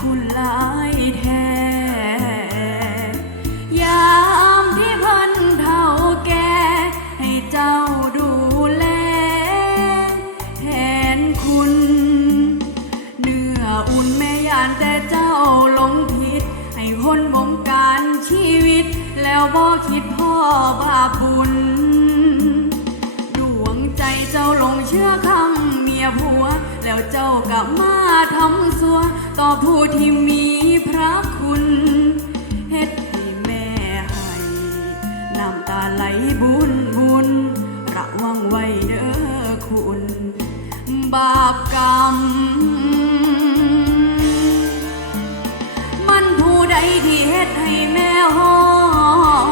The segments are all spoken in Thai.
คุณหลายแท้ยามที่เพันเท่าแก่ให้เจ้าดูแลแทนคุณ เนื้ออุ่นแม่ยานแต่เจ้าหลงผิด ให้คนวงการชีวิต แล้วบ่คิดพ่อบาปบุญ ดวงใจเจ้าหลงเชื่อคำเมียผัว แล้วเจ้ากับมาทำสัว ต่อผู้ที่มีพระคุณเฮ็ดให้แม่ให้น้ำตาไหลบุญบุญระวังไว้เด้อคุณ บาปกรรม มันผู้ใดที่เฮ็ดให้แม่ห้อ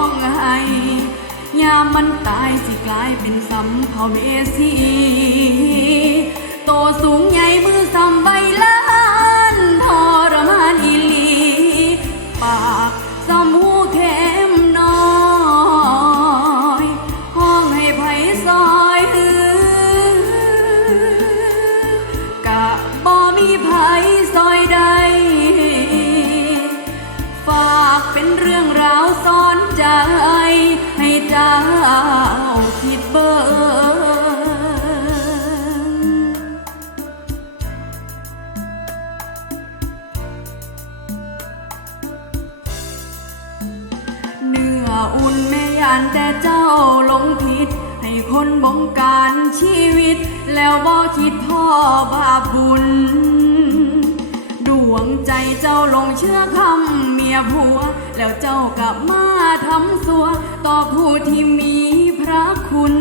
งไห้ยามมันตายสิกลายเป็นสัมภเวสี โตสูงใหญ่มือสำใบล้านทรมานอีหลีปากสำหูเข็มน้อยห้องให้ไผซอยอือกะบ่มีไผซอยใด ฝากเป็นเรื่องราวสอนใจให้เจ้า ออุ่นแม่ยานแต่เจ้าหลงผิด ให้คนบงการชีวิต แล้วบ่คิดพ่อบาปบุญ ดวงใจเจ้าหลงเชื่อคำเมียผัว แล้วเจ้ากลับมาทำสัว ต่อผู้ที่มีพระคุณ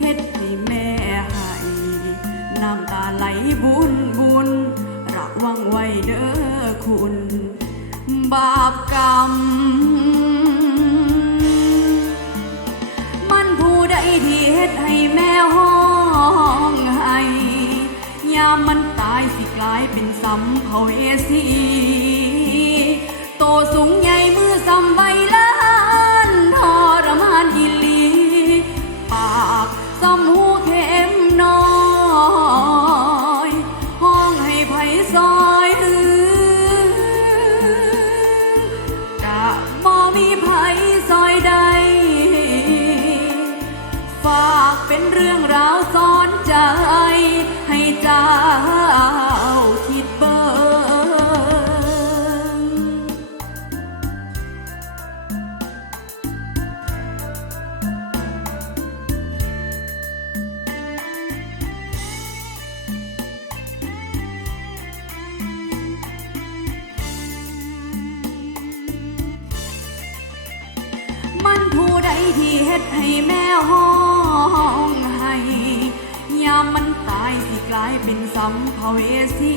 เฮ็ดให้แม่ให้น้ำตาไหลบุญบุญระวังไว้เด้อคุณ บาปกรรมามมันตายสิกลายเป็นสัมภเวสีโตสูงใหญ่มือสำใบล้านทรมานอีลีปากสำหูเข็มน้อยห้องให้ไผซอยอือกะบ่มีไผซอยใด ฝากเป็นเรื่องราวสอน มันผู้ใดที่เฮ็ดให้แม่ห้องให้ยามมันตายสิกลายเป็นสัมภเวสี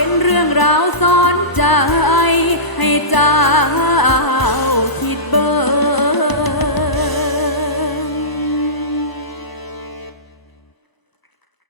เป็นเรื่องราวซ้อนใจให้จาก